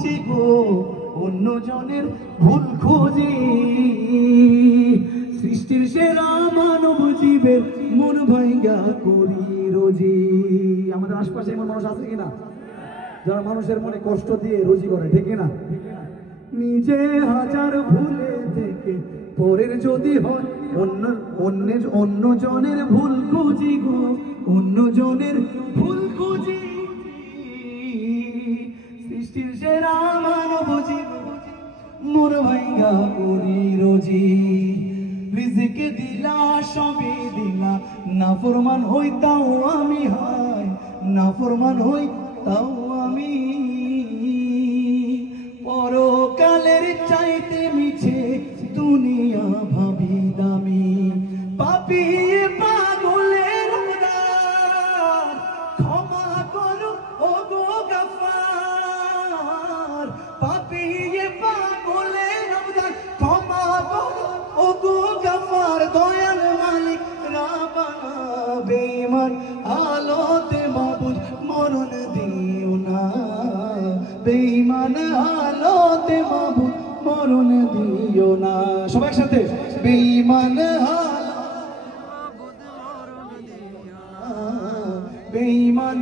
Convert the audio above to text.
খুঁজি গো অন্য জনের ভুল খুঁজি। সৃষ্টির সেরা মানব জীবের মন ভাঙ্গা করি রোজি। আমাদের আশপাশে এমন মানুষ আছে কিনা যারা মানুষের মনে কষ্ট দিয়ে রোজি করে, ঠিক কিনা? নিজে হাজার ভুলে থেকে পরের যদি হয় অন্য জনের ভুল খুঁজি গো অন্য জনের ভুল খুঁজি। সৃষ্টির সেরা মানব জীবন মোর ভাঙ্গা করি রোজি। রিজিকে দিলা সবে দিলা না ফরমান হই তাও আমি হাই না ফরমান হই তাও আমি। পরকালের চাইতে মিছে দুনিয়া ভাবি দামি। পাপী পাগলের উদার ক্ষমা করো ও গো গফার। পাপী পাগলের উদার ক্ষমা করো ও গো গফার। দয়াল মালিক রাব্বানা বেঈমান হালতে মাবুদ মরণ দিও না। বেঈমান হালতে মাবুদ মরণ দিও না। সবাই একসাথে বেঈমান হালতে মাবুদ মরণ দিও না। বেঈমান